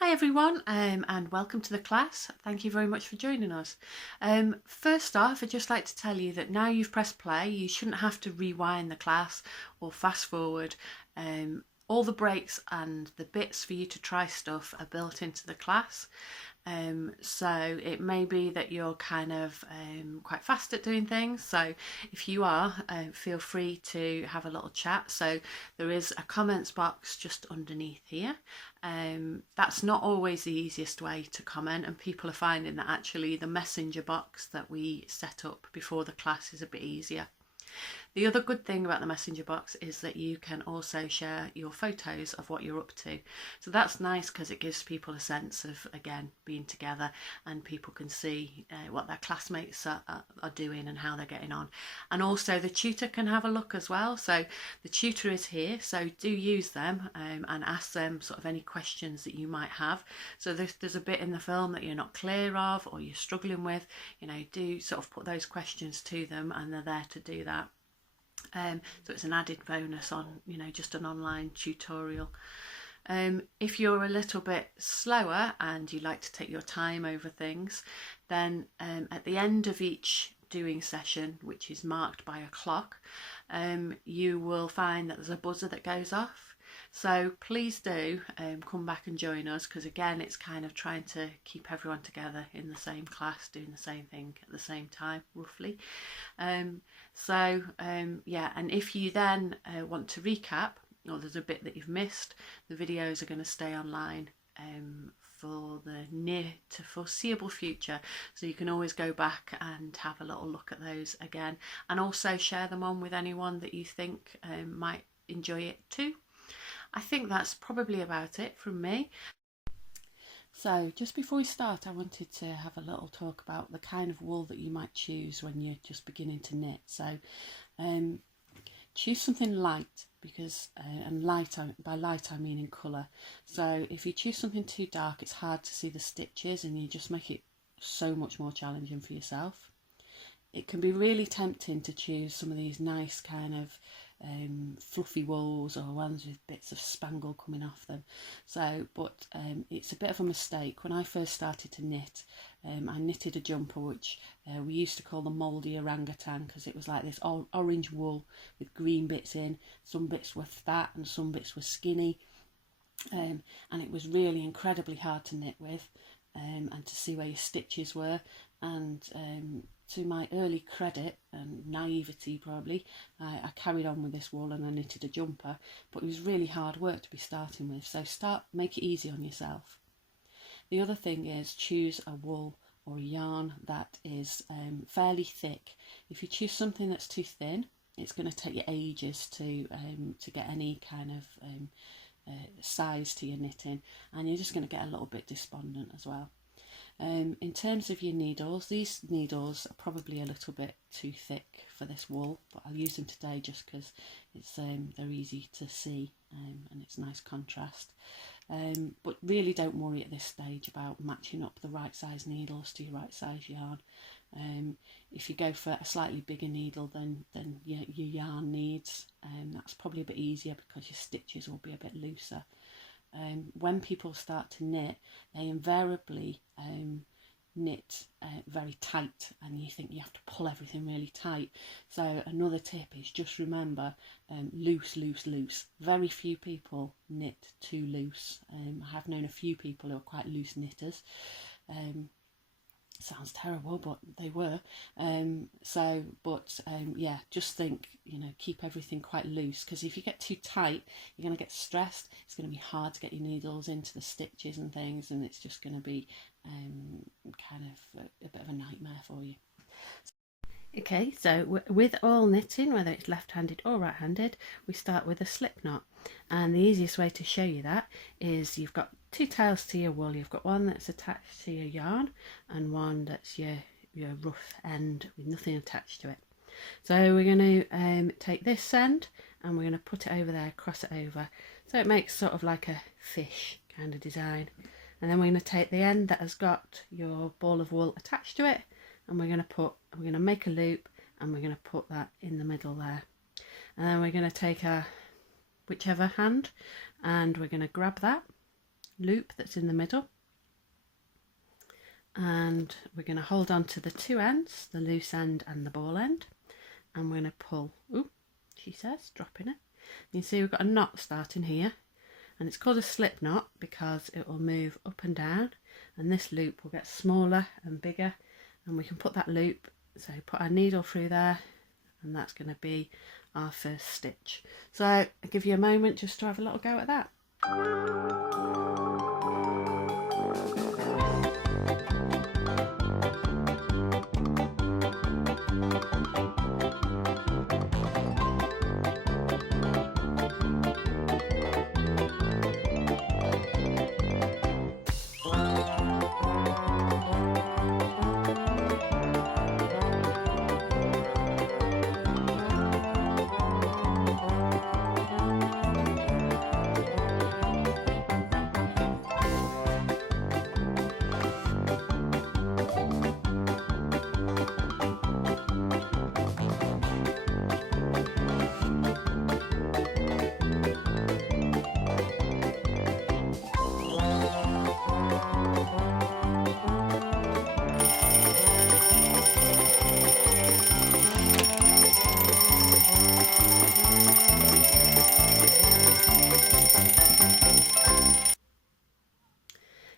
Hi everyone, and welcome to the class. Thank you very much for joining us. First off, I'd just like to tell you that now you've pressed play, you shouldn't have to rewind the class or fast forward. All the breaks and the bits for you to try stuff are built into the class. So it may be that you're kind of quite fast at doing things. So if you are, feel free to have a little chat. So there is a comments box just underneath here. That's not always the easiest way to comment, and people are finding that actually the messenger box that we set up before the class is a bit easier. The other good thing about the messenger box is that you can also share your photos of what you're up to. So that's nice because it gives people a sense of, again, being together, and people can see what their classmates are doing and how they're getting on. And also the tutor can have a look as well. So the tutor is here, so do use them and ask them sort of any questions that you might have. So there's a bit in the film that you're not clear of or you're struggling with, do sort of put those questions to them, and they're there to do that. So it's an added bonus on, just an online tutorial. If you're a little bit slower and you like to take your time over things, then at the end of each doing session, which is marked by a clock, you will find that there's a buzzer that goes off. So please do come back and join us, because again, it's kind of trying to keep everyone together in the same class doing the same thing at the same time, roughly. Yeah, and if you then want to recap, or there's a bit that you've missed, the videos are going to stay online for the near to foreseeable future, so you can always go back and have a little look at those again, and also share them on with anyone that you think might enjoy it too. I think that's probably about it from me. So just before we start, I wanted to have a little talk about the kind of wool that you might choose when you're just beginning to knit. So choose something light, because and light, by light I mean in colour. So if you choose something too dark, it's hard to see the stitches and you just make it so much more challenging for yourself. It can be really tempting to choose some of these nice kind of fluffy wools, or ones with bits of spangle coming off them. But it's a bit of a mistake. When I first started to knit, I knitted a jumper which we used to call the mouldy orangutan, because it was like this orange wool with green bits in. Some bits were fat and some bits were skinny, and it was really incredibly hard to knit with, and to see where your stitches were. And to my early credit and naivety probably, I carried on with this wool and I knitted a jumper, but it was really hard work to be starting with. So make it easy on yourself. The other thing is, choose a wool or a yarn that is fairly thick. If you choose something that's too thin, it's going to take you ages to get any kind of size to your knitting, and you're just going to get a little bit despondent as well. In terms of your needles, these needles are probably a little bit too thick for this wool, but I'll use them today just because they're easy to see, and it's nice contrast. But really don't worry at this stage about matching up the right size needles to your right size yarn. If you go for a slightly bigger needle than your yarn needs, that's probably a bit easier because your stitches will be a bit looser. When people start to knit, they invariably knit very tight, and you think you have to pull everything really tight. So another tip is just remember, loose, loose, loose. Very few people knit too loose. I have known a few people who are quite loose knitters. Sounds terrible, but they were. Yeah, just think, keep everything quite loose, because if you get too tight, you're going to get stressed. It's going to be hard to get your needles into the stitches and things, and it's just going to be kind of a bit of a nightmare for you. Okay, so with all knitting, whether it's left-handed or right-handed, we start with a slip knot. And the easiest way to show you that is, you've got two tails to your wool. You've got one that's attached to your yarn and one that's your rough end with nothing attached to it. So we're going to take this end and we're going to put it over there, cross it over, so it makes sort of like a fish kind of design. And then we're going to take the end that has got your ball of wool attached to it, and we're going to make a loop, and we're going to put that in the middle there. And then we're going to take our whichever hand and we're going to grab that, loop that's in the middle, and we're going to hold on to the two ends, the loose end and the ball end, and we're going to pull. Ooh, she says, dropping it. You can see we've got a knot starting here, and it's called a slip knot because it will move up and down, and this loop will get smaller and bigger, and we can put that loop, so put our needle through there, and that's going to be our first stitch. So I'll give you a moment just to have a little go at that.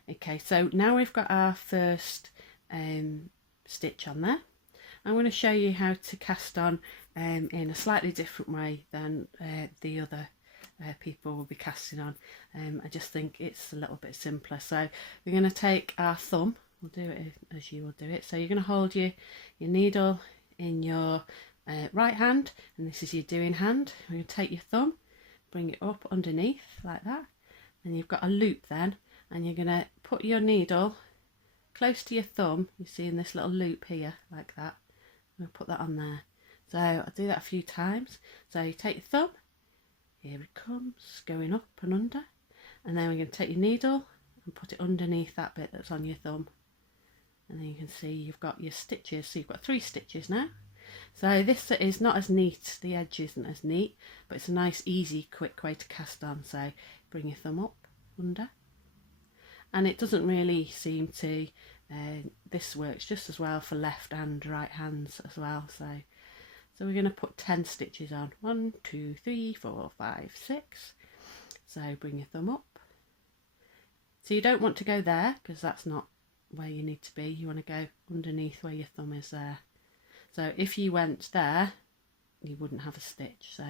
Okay, so now we've got our first stitch on there. I'm going to show you how to cast on in a slightly different way than the other people will be casting on. I just think it's a little bit simpler. So we're going to take our thumb, we'll do it as you will do it. So you're going to hold your needle in your right hand, and this is your doing hand. We're going to take your thumb, bring it up underneath like that, and you've got a loop then, and you're going to put your needle close to your thumb. You see in this little loop here, like that. I'm going to put that on there. So I'll do that a few times. So you take your thumb, here it comes, going up and under, and then we're going to take your needle and put it underneath that bit that's on your thumb, and then you can see you've got your stitches. So you've got 3 stitches now. So this is not as neat, the edge isn't as neat, but it's a nice, easy, quick way to cast on. So bring your thumb up, under, and it doesn't really seem to, this works just as well for left and right hands as well. So we're going to put 10 stitches on. 1, 2, 3, 4, 5, 6. So bring your thumb up. So you don't want to go there because that's not where you need to be. You want to go underneath where your thumb is there. So if you went there, you wouldn't have a stitch. So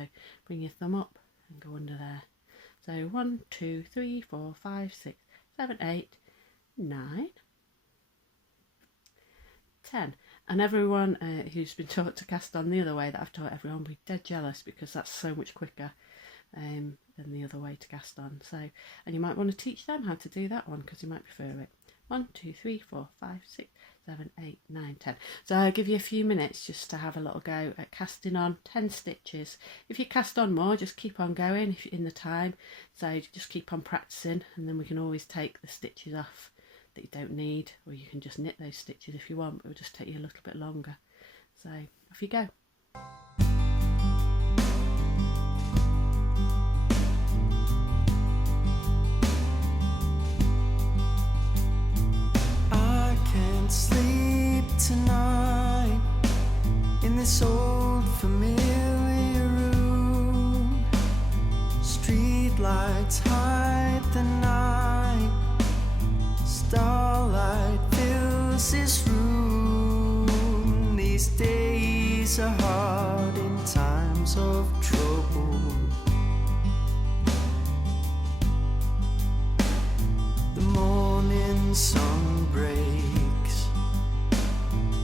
bring your thumb up and go under there. So 1, 2, 3, 4, 5, 6, 7, 8, 9, 10. And everyone who's been taught to cast on the other way that I've taught everyone will be dead jealous, because that's so much quicker than the other way to cast on. So, and you might want to teach them how to do that one because you might prefer it. 1, 2, 3, 4, 5, 6, 7, 8, 9, 10. So I'll give you a few minutes just to have a little go at casting on 10 stitches. If you cast on more, just keep on going if you're in the time. So just keep on practicing, and then we can always take the stitches off that you don't need, or you can just knit those stitches if you want, but it will just take you a little bit longer. So off you go. I can't sleep tonight in this old familiar room. Street lights hide the night, starlight fills this room. These days are hard in times of trouble. The morning sun breaks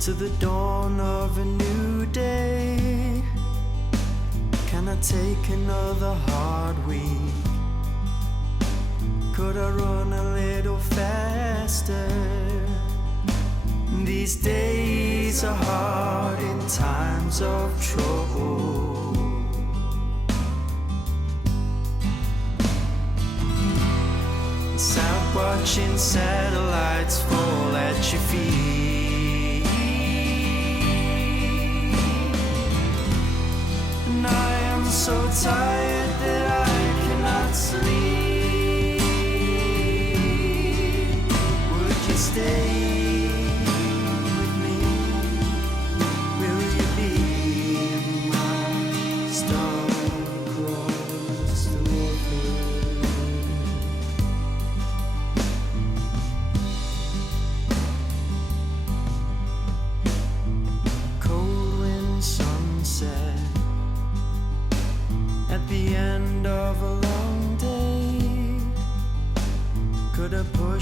to the dawn of a new day. Can I take another hard week? Could I run a little faster? These days are hard in times of trouble. Sound watching satellites fall at your feet, and I am so tired that I cannot sleep.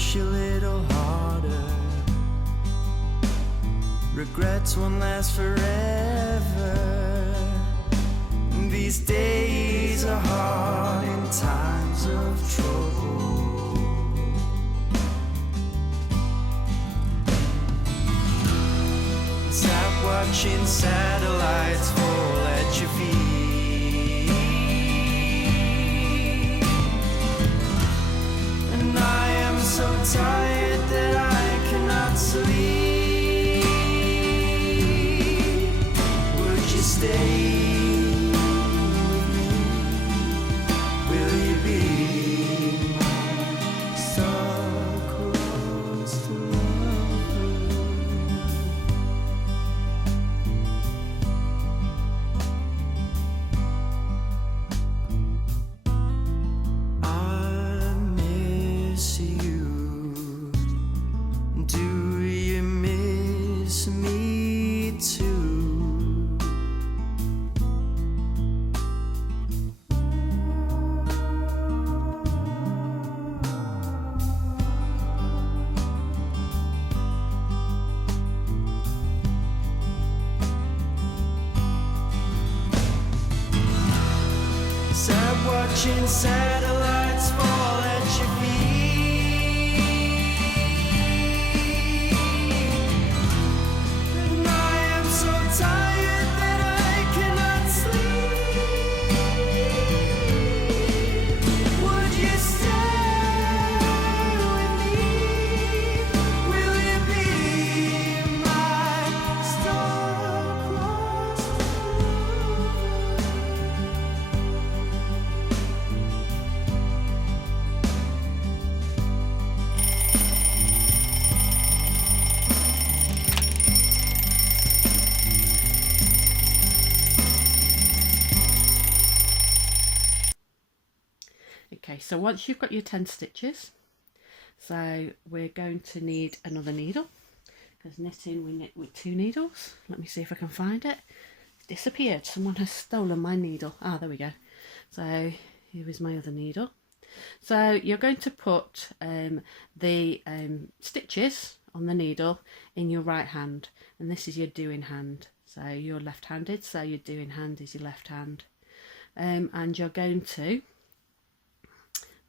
push a little harder. Regrets won't last forever. These days are hard in times of trouble. Stop watching satellites fall at your feet. And I am so tired that I cannot sleep. Would you stay with me? Will you be my star-crossed lover? I miss you. Do you miss me too? Stop watching satellites fall at your feet. And I am so tired that I cannot sleep. Would you stay with me? Will you be my star-crossed Okay, so once you've got your 10 stitches, so we're going to need another needle, because knitting we knit with 2 needles. Let me see if I can find it. It's disappeared. Someone has stolen my needle. Ah, there we go. So here is my other needle. So you're going to put the stitches on the needle in your right hand, and this is your doing hand. So you're left-handed, so your doing hand is your left hand, and you're going to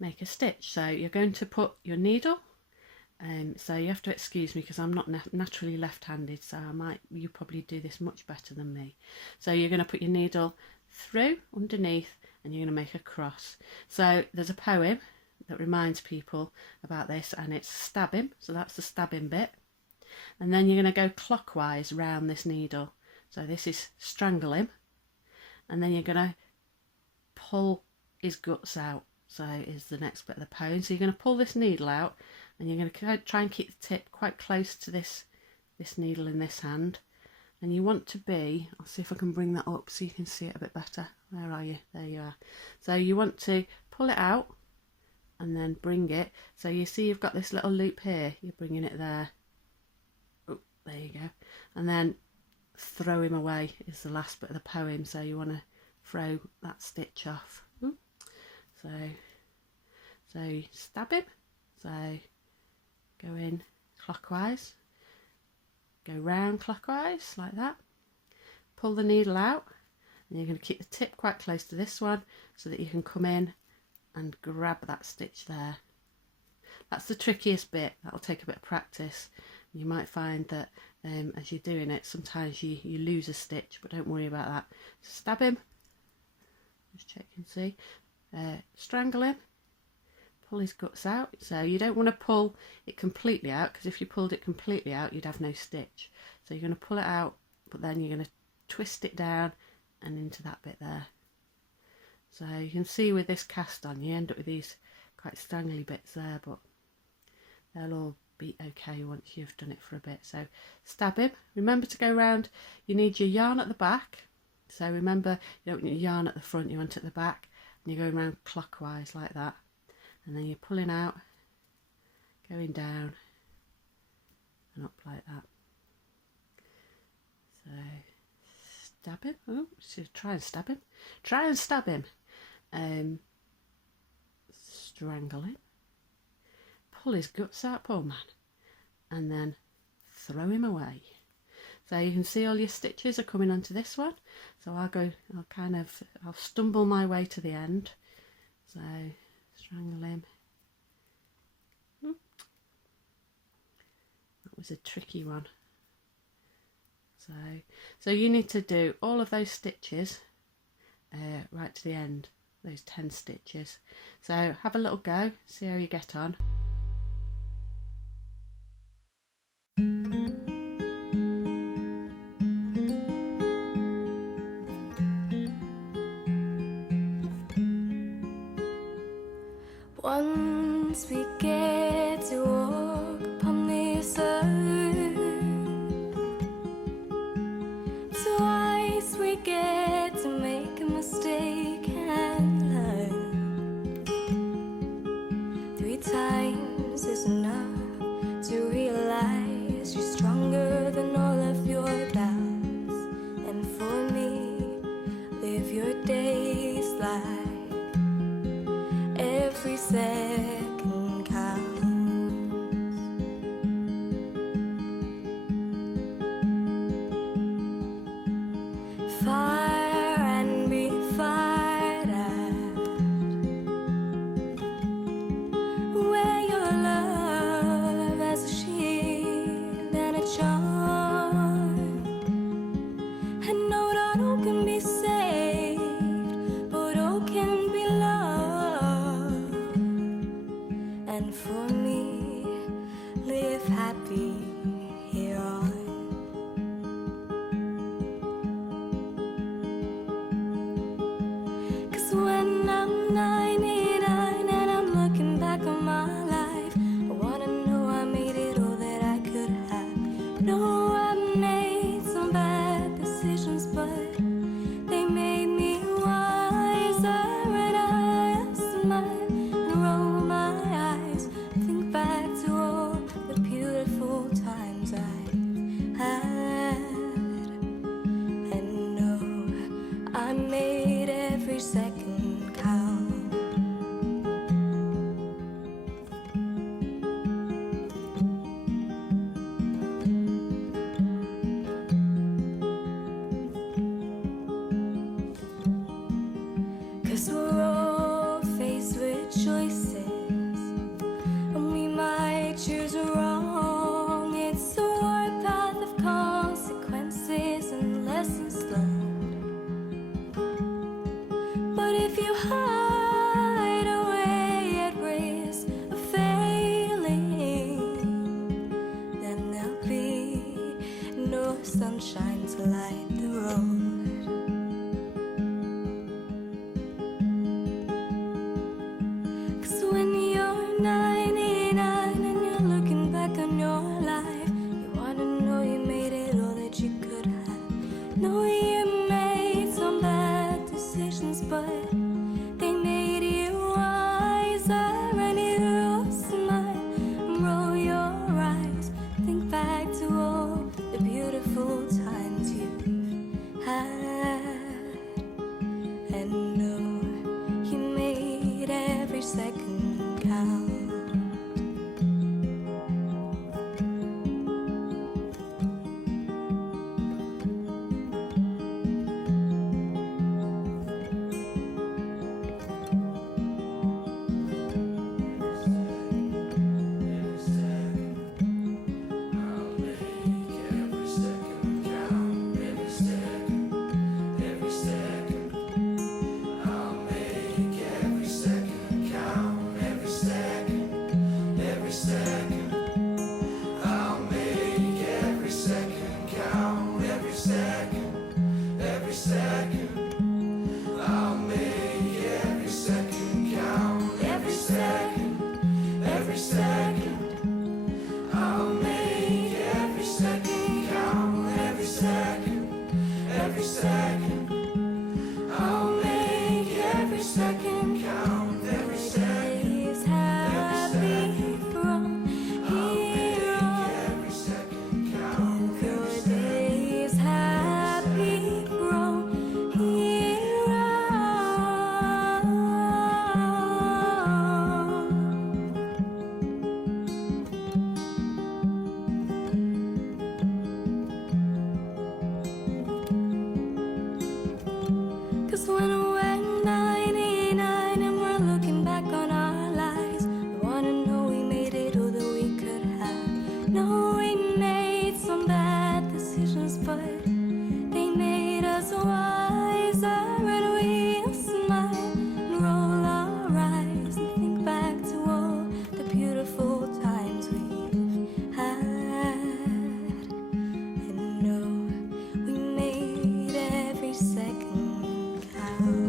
make a stitch. So you're going to put your needle, so you have to excuse me because I'm not naturally left-handed, so you probably do this much better than me. So you're going to put your needle through underneath and you're going to make a cross. So there's a poem that reminds people about this, and it's stab him, so that's the stabbing bit, and then you're going to go clockwise round this needle. So this is strangle him, and then you're going to pull his guts out. So is the next bit of the poem. So you're going to pull this needle out, and you're going to try and keep the tip quite close to this needle in this hand, and you want to be, I'll see if I can bring that up so you can see it a bit better. Where are you? There you are. So you want to pull it out and then bring it, so you see you've got this little loop here, you're bringing it there. Oh, there you go. And then throw him away is the last bit of the poem, so you want to throw that stitch off. So stab him, so go in clockwise, go round clockwise like that, pull the needle out, and you're going to keep the tip quite close to this one so that you can come in and grab that stitch there. That's the trickiest bit. That'll take a bit of practice. You might find that as you're doing it, sometimes you lose a stitch, but don't worry about that. So stab him, just check and see, strangle him, pull his guts out. So you don't want to pull it completely out, because if you pulled it completely out you'd have no stitch. So you're going to pull it out, but then you're going to twist it down and into that bit there. So you can see with this cast on you end up with these quite strangly bits there, but they'll all be okay once you've done it for a bit. So stab him, remember to go round, you need your yarn at the back, so remember you don't want your yarn at the front, you want it at the back, and you're going around clockwise like that, and then you're pulling out, going down and up like that. So stab him. Oh, so try and stab him. Try and stab him. Strangle him. pull his guts out, poor man, and then throw him away. So you can see all your stitches are coming onto this one. So I'll stumble my way to the end. So strangle him. That was a tricky one. So you need to do all of those stitches right to the end, those 10 stitches. So have a little go, see how you get on. Once we get to walk upon this earth, twice we get to make a mistake and learn. 3 times is enough to realize you're stronger than all of your doubts. And for me, live your days like every second counts. Fire and be fired at. Wear your love as a shield and a charm. And know not all can be saved, but all can be loved. And for me, live happy here on. 'Cause when I'm 99 and I'm looking back on my life, I wanna know I made it all that I could have. No, I made some bad decisions, but they made me wiser. And I smile and roll my eyes, think back to all the beautiful times I had, and know I made every second count. Cause we're all faced with choices, and we might choose wrong. It's a warpath of consequences and lessons learned. But if you hide away at risk of failing, then there'll be no sunshine to light the road. 'Cause when you're 99 and you're looking back on your life, you wanna know you made it all that you could have. Know you made some bad decisions, but they made you wiser. And you smile and roll your eyes, think back to all the beautiful times you've had, and know you made every second count. us when we're 99 and we're looking back on our lives. We wanna know we made it all that we could have. No, we made some bad decisions, but they made us wiser, and we'll smile and roll our eyes and think back to all the beautiful times we've had. And know we made every second count.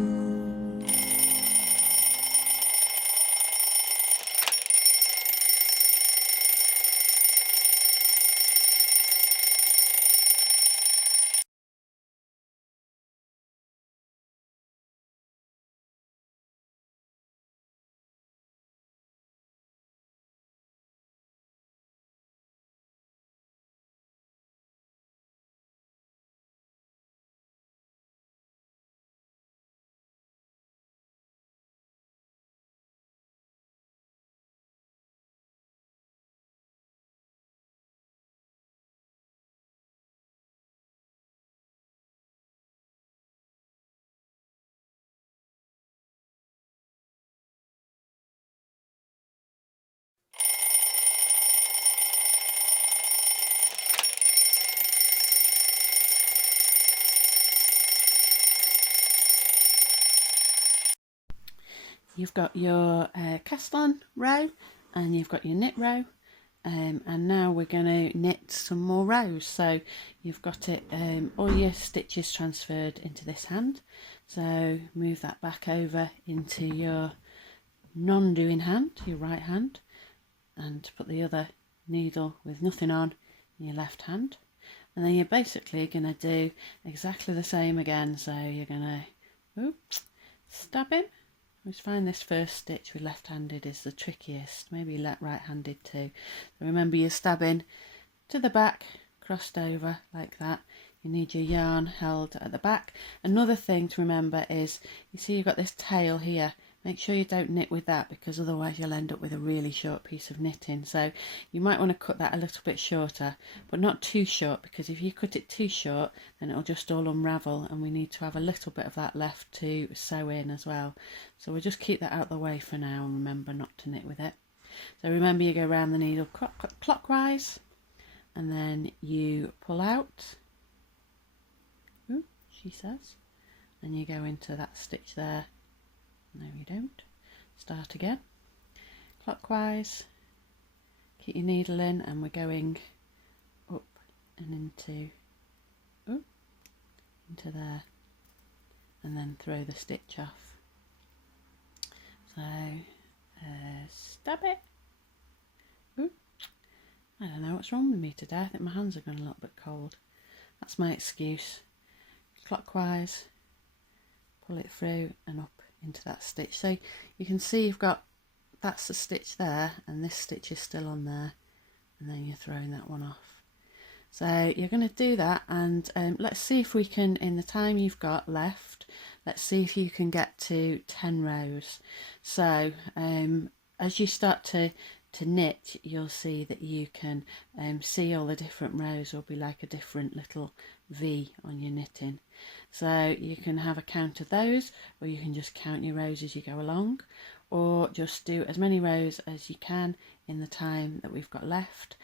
You've got your cast on row and you've got your knit row, and now we're going to knit some more rows. So you've got it, all your stitches transferred into this hand, so move that back over into your non-doing hand, your right hand, and put the other needle with nothing on in your left hand, and then you're basically going to do exactly the same again. So you're going to stab in. I always find this first stitch with left-handed is the trickiest, maybe right-handed too. So remember, you're stabbing to the back, crossed over like that. You need your yarn held at the back. Another thing to remember is, you see you've got this tail here. Make sure you don't knit with that, because otherwise you'll end up with a really short piece of knitting. So you might want to cut that a little bit shorter, but not too short, because if you cut it too short, then it'll just all unravel, and we need to have a little bit of that left to sew in as well. So we'll just keep that out of the way for now, and remember not to knit with it. So remember, you go around the needle clockwise, and then you pull out, she says, and you go into that stitch there. No, you don't. Start again, clockwise, keep your needle in, and we're going up and into there, and then throw the stitch off. So stab it. I don't know what's wrong with me today. I think my hands are going a little bit cold. That's my excuse. Clockwise, pull it through and up into that stitch. So you can see you've got, that's the stitch there, and this stitch is still on there, and then you're throwing that one off. So you're going to do that, and let's see if we can, in the time you've got left, let's see if you can get to 10 rows. So as you start to knit, you'll see that you can see all the different rows will be like a different little V on your knitting. So you can have a count of those, or you can just count your rows as you go along, or just do as many rows as you can in the time that we've got left.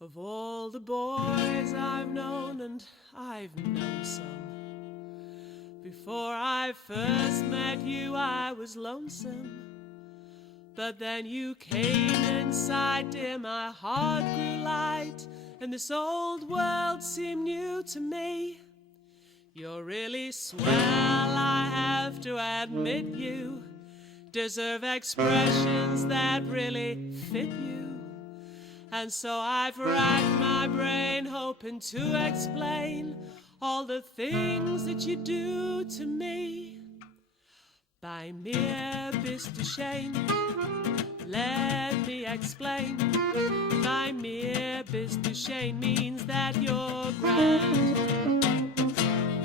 Of all the boys I've known, and I've known some, before I first met you I was lonesome. But then you came inside, dear, my heart grew light, and this old world seemed new to me. You're really swell, I have to admit. You deserve expressions that really fit you. And so I've racked my brain, open to explain all the things that you do to me. By mere Bisduchesne, let me explain. By mere Bisduchesne means that you're grand.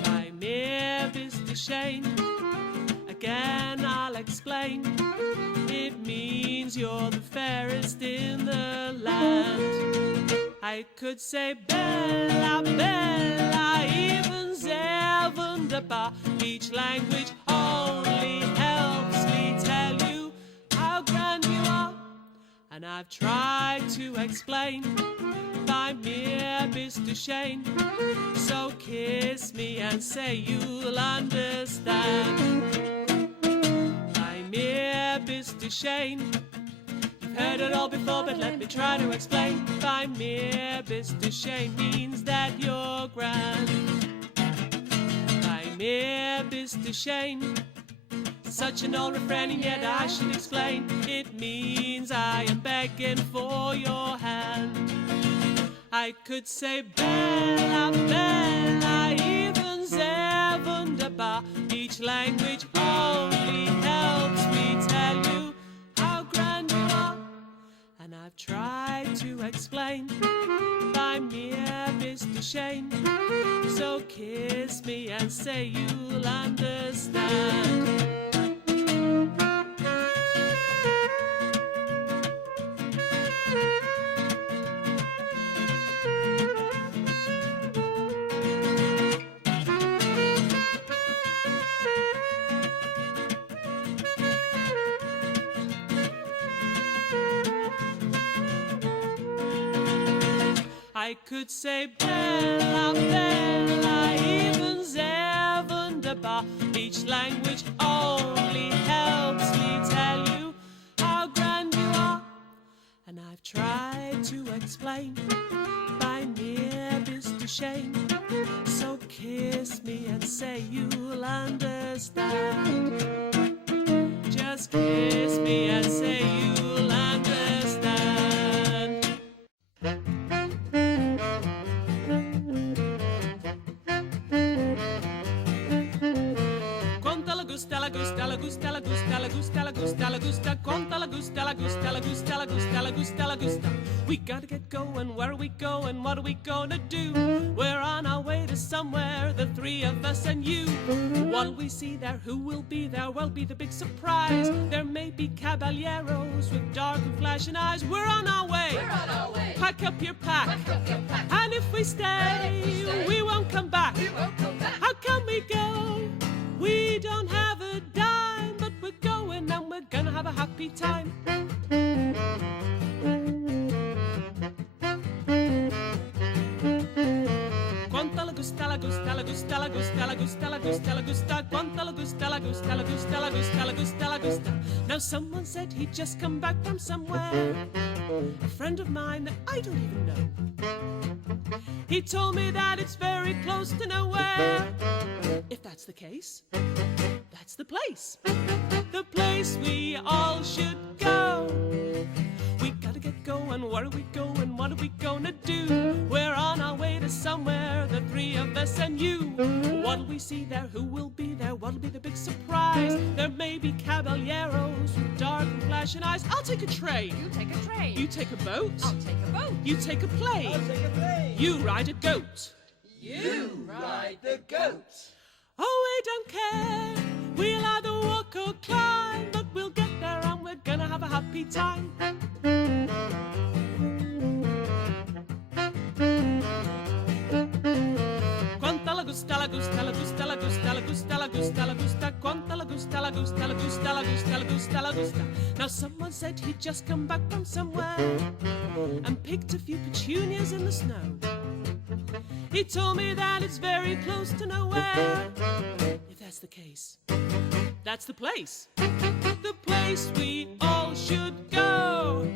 By mere Bisduchesne, again I'll explain. It means you're the fairest in the land. I could say Bella, Bella, even sehr wunderbar. Each language only helps me tell you how grand you are. And I've tried to explain by mere Bisduchesne. So kiss me and say you'll understand. By mere Bisduchesne, you've heard it all before, but let me try to explain. By mere Bisduchesne means that you're grand. By mere Bisduchesne, such an old refrain, and yet I should explain. It means I am begging for your hand. I could say Bella, Bella, even sehr wunderbar. Each language only helps me tell you how grand you are. And I've tried to explain by mere Bisduchesne. So kiss me and say you'll understand. I could say Bella, Bella, even sehr wunderbar. Each language only helps me tell you how grand you are. And I've tried to explain by mere Bisduchesne. So kiss me and say you'll understand. Just kiss me and say you'll understand. La gusta, la gusta, la gusta, la gusta, la gusta, la gusta, quanta la gusta, la gusta, la gusta, la gusta, la gusta, la gusta. We gotta get going, where are we going, what are we gonna do? We're on our way to somewhere, the three of us and you. What'll we see there, who will be there, what'll be the big surprise? There may be caballeros with dark and flashing eyes. We're on our way, pack up your pack, and if we stay, we won't come back. How can we go? We don't have a dime, but we're going and we're gonna have a happy time. Quanta la gusta, la gusta, la gusta, la gusta, la gusta, la gusta, la gusta, quanta la gusta, la gusta, la gusta, la gusta, la gusta, la gusta. Now someone said he'd just come back from somewhere, a friend of mine that I don't even know. He told me that it's very close to nowhere. If that's the case, that's the place we all should go. We gotta get going, where are we going, what are we gonna do? We're on our way to somewhere, the three of us and you. What'll we see there, who will be there, what'll be the big surprise? There may be caballeros with dark and flashing eyes. I'll take a train. You take a train. You take a boat. I'll take a boat. You take a plane. I'll take a plane. You ride a goat. You ride the goat. Oh, we don't care. We'll either walk or climb, but we'll get there and we're gonna have a happy time. Quanta la gusta, la gusta, la gusta, la gusta, la gusta, la gusta, la gusta, quanta la gusta, la gusta, la gusta, la gusta, la gusta, la gusta. Now someone said he'd just come back from somewhere and picked a few petunias in the snow. He told me that it's very close to nowhere. If that's the case, that's the place we all should go.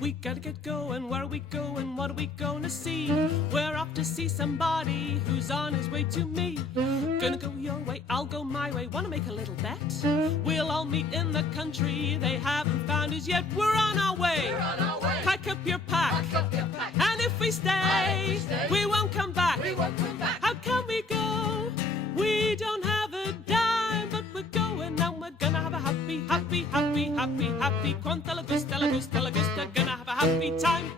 We gotta get going, where are we going, what are we gonna see? We're off to see see somebody who's on his way to me. Gonna go your way, I'll go my way. Wanna make a little bet? We'll all meet in the country. They haven't found us yet. We're on our way. We're on our way. Pack up your pack. Pack up your pack. And if we stay, we won't come back. We won't come back. How can we go? We don't have a dime, but we're going and we're gonna have a happy, happy, happy, happy, happy. Quanta la gusta, la gusta, la gusta. Gonna have a happy time.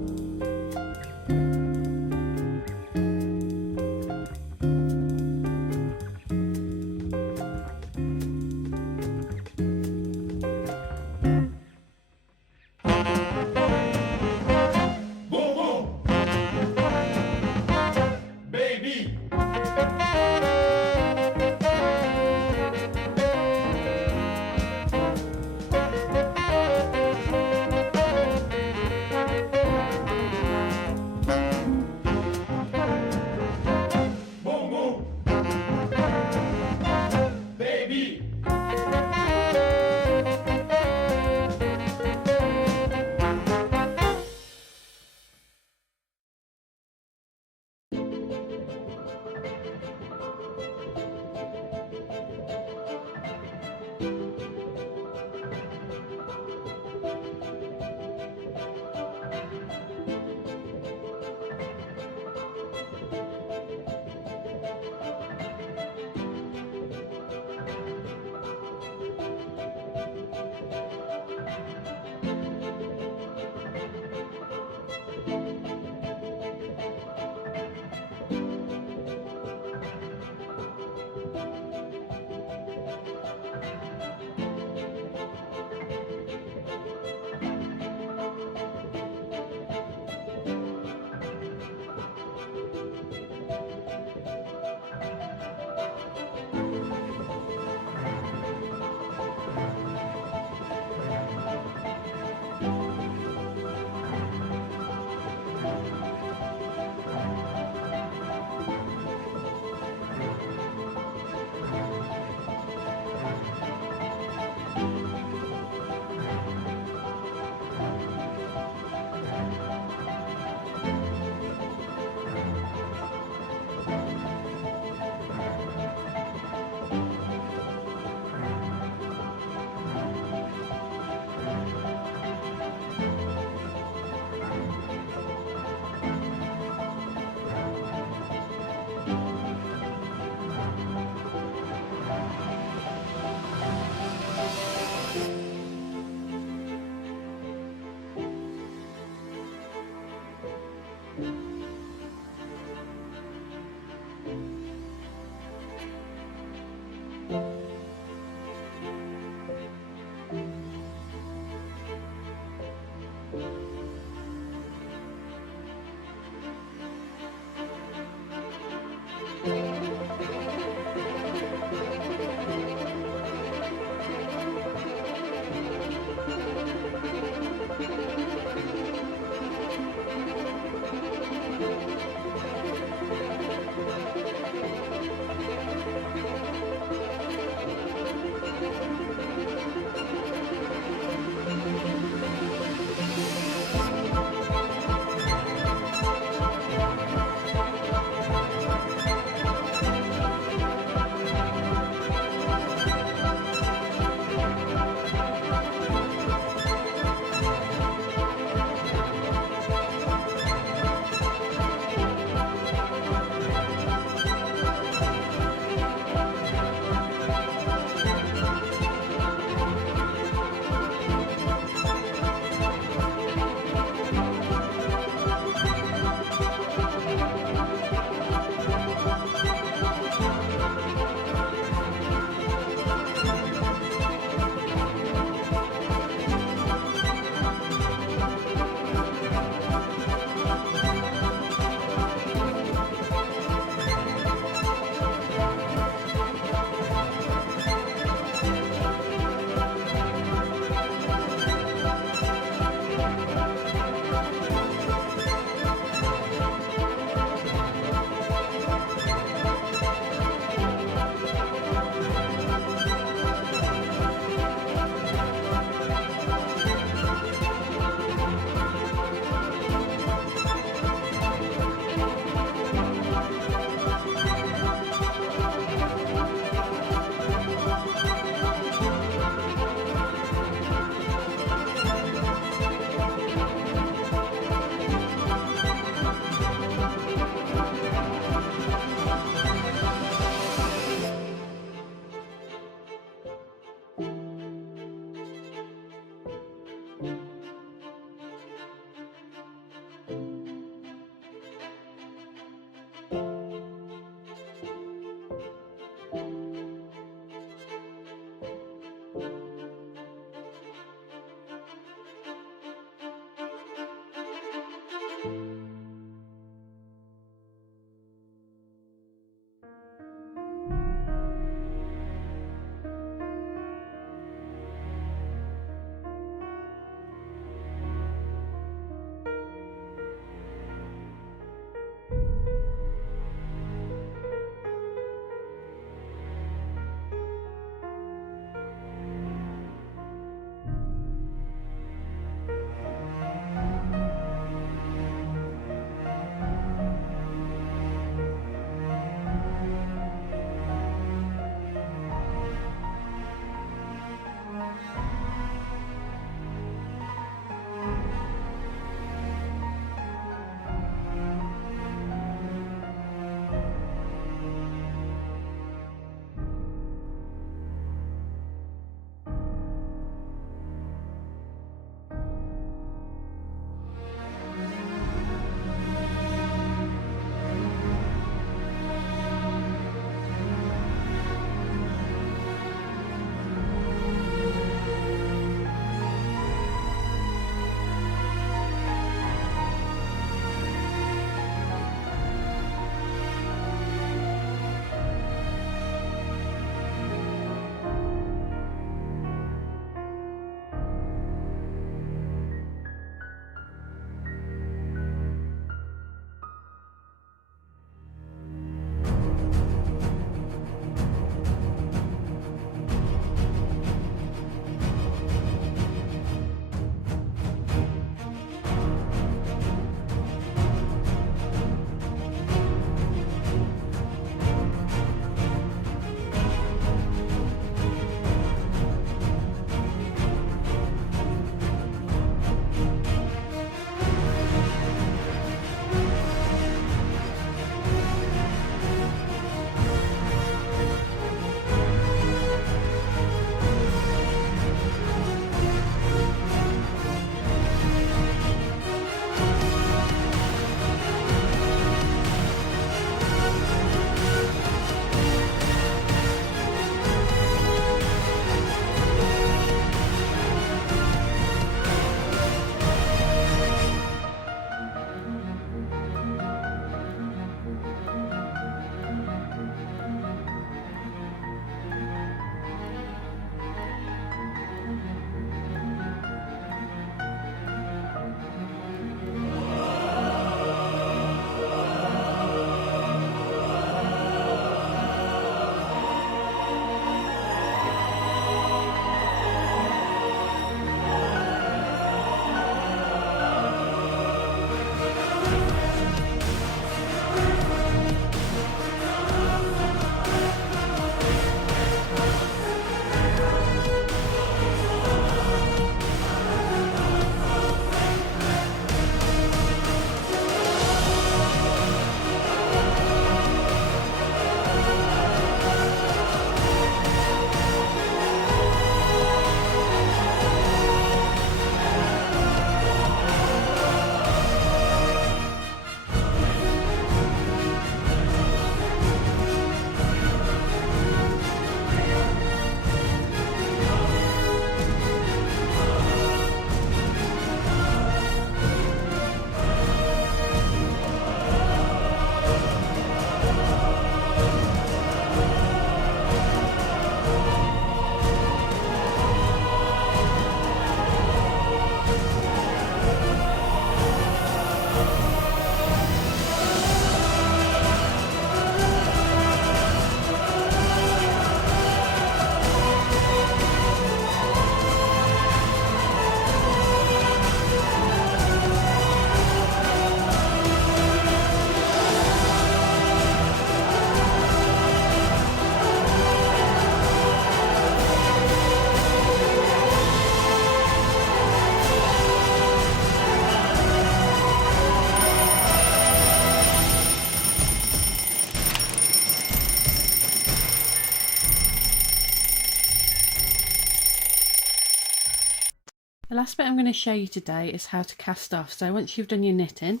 last bit I'm going to show you today is how to cast off. So once you've done your knitting,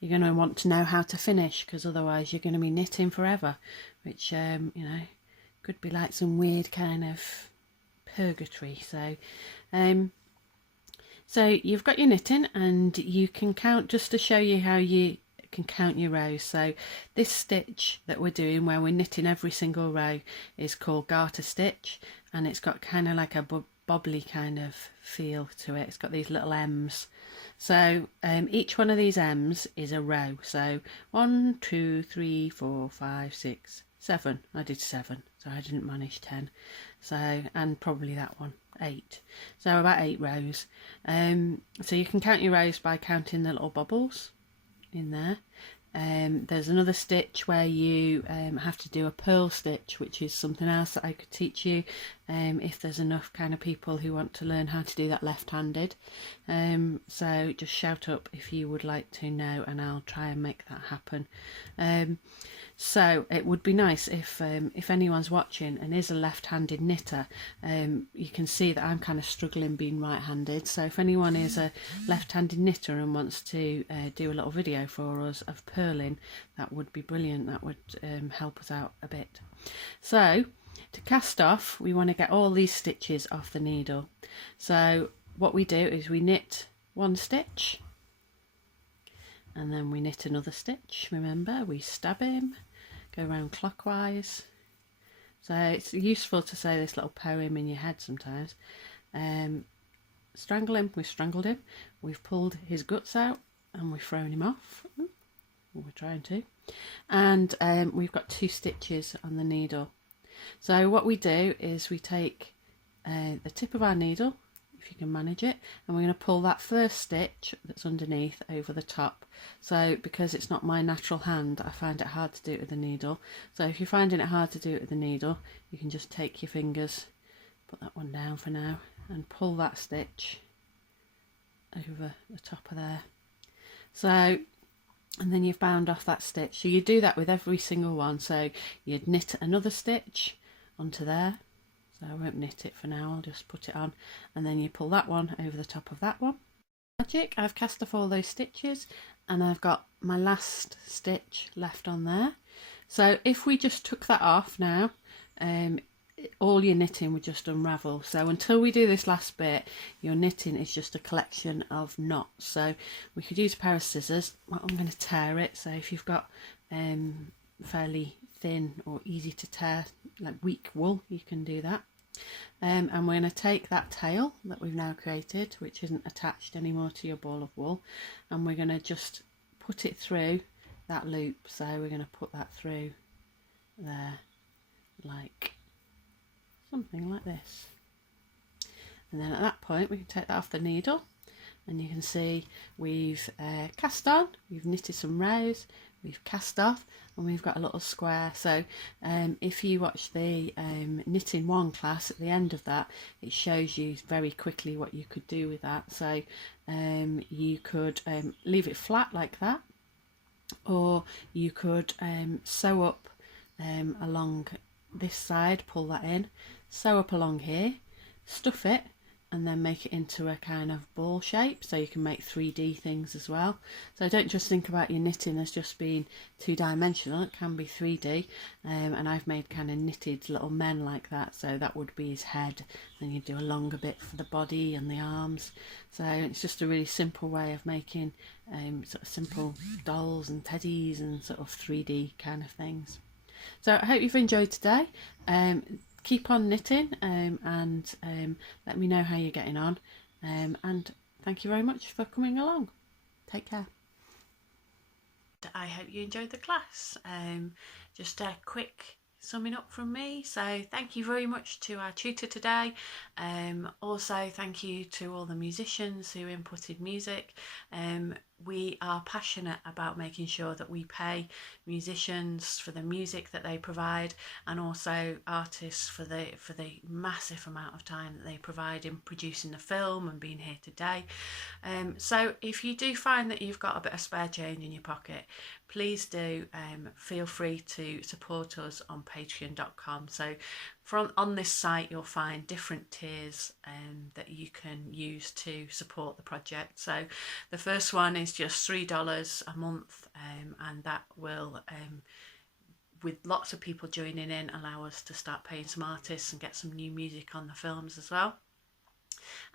you're going to want to know how to finish, because otherwise you're going to be knitting forever, which you know, could be like some weird kind of purgatory. So you've got your knitting, and you can count, just to show you how you can count your rows. So this stitch that we're doing, where we're knitting every single row, is called garter stitch, and it's got kind of like a bobbly kind of feel to it. It's got these little M's. So each one of these M's is a row. So 1, 2, 3, 4, 5, 6, 7. I did 7, so I didn't manage 10. So, and probably that one, 8. So about 8 rows. So you can count your rows by counting the little bubbles in there. There's another stitch where you have to do a purl stitch, which is something else that I could teach you if there's enough kind of people who want to learn how to do that left-handed. So just shout up if you would like to know, and I'll try and make that happen. So it would be nice if anyone's watching and is a left-handed knitter, you can see that I'm kind of struggling being right-handed. So if anyone is a left-handed knitter and wants to do a little video for us of purling, that would be brilliant. That would help us out a bit. So to cast off, we want to get all these stitches off the needle. So what we do is we knit one stitch, and then we knit another stitch. Remember, we stab him, go around clockwise. So it's useful to say this little poem in your head sometimes. Strangle him, we've strangled him, we've pulled his guts out, and we've thrown him off. We're trying to. And we've got 2 stitches on the needle. So what we do is we take the tip of our needle, if you can manage it, and we're going to pull that first stitch that's underneath over the top. So because it's not my natural hand, I find it hard to do it with the needle. So if you're finding it hard to do it with the needle, you can just take your fingers, put that one down for now, and pull that stitch over the top of there. So, and then you've bound off that stitch. So you do that with every single one. So you'd knit another stitch onto there. So I won't knit it for now, I'll just put it on, and then you pull that one over the top of that one. Magic, I've cast off all those stitches, and I've got my last stitch left on there. So if we just took that off now, all your knitting would just unravel. So until we do this last bit, your knitting is just a collection of knots. So we could use a pair of scissors. Well, I'm going to tear it, so if you've got fairly thin or easy to tear, like weak wool, you can do that. And we're going to take that tail that we've now created, which isn't attached anymore to your ball of wool, and we're going to just put it through that loop. So we're going to put that through there, like something like this. And then at that point we can take that off the needle, and you can see we've cast on, we've knitted some rows, we've cast off, and we've got a little square. So if you watch the knitting 1 class, at the end of that it shows you very quickly what you could do with that. So you could leave it flat like that, or you could sew up along this side, pull that in, sew up along here, stuff it, and then make it into a kind of ball shape. So you can make 3D things as well. So don't just think about your knitting as just being 2-dimensional, it can be 3D. And I've made kind of knitted little men like that, so that would be his head, then you do a longer bit for the body and the arms. So it's just a really simple way of making sort of simple dolls and teddies and sort of 3D kind of things. So I hope you've enjoyed today. Keep on knitting, and let me know how you're getting on, and thank you very much for coming along. Take care. I hope you enjoyed the class. Just a quick summing up from me. So thank you very much to our tutor today. Also thank you to all the musicians who inputted music. We are passionate about making sure that we pay musicians for the music that they provide, and also artists for the massive amount of time that they provide in producing the film and being here today. So if you do find that you've got a bit of spare change in your pocket, please do feel free to support us on patreon.com. So on this site you'll find different tiers that you can use to support the project. So the first one is just $3 a month, and that will with lots of people joining in, allow us to start paying some artists and get some new music on the films as well.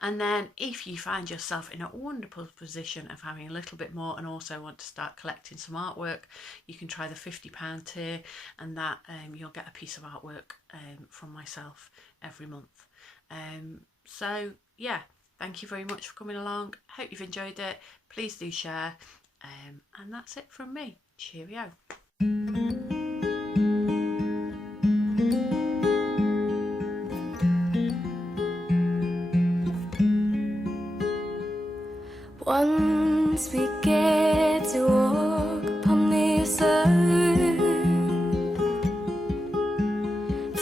And then if you find yourself in a wonderful position of having a little bit more and also want to start collecting some artwork, you can try the £50 tier, and that you'll get a piece of artwork from myself every month. So yeah, thank you very much for coming along. Hope you've enjoyed it. Please do share, and that's it from me. Cheerio. Once we get to walk upon this earth,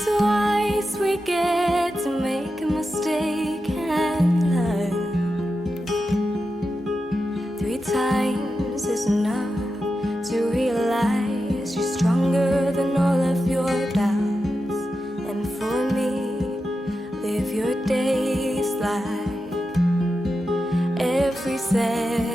twice we get to make a mistake and learn. 3 times is enough to realize you're stronger than all of your doubts. And for me, live your days like every second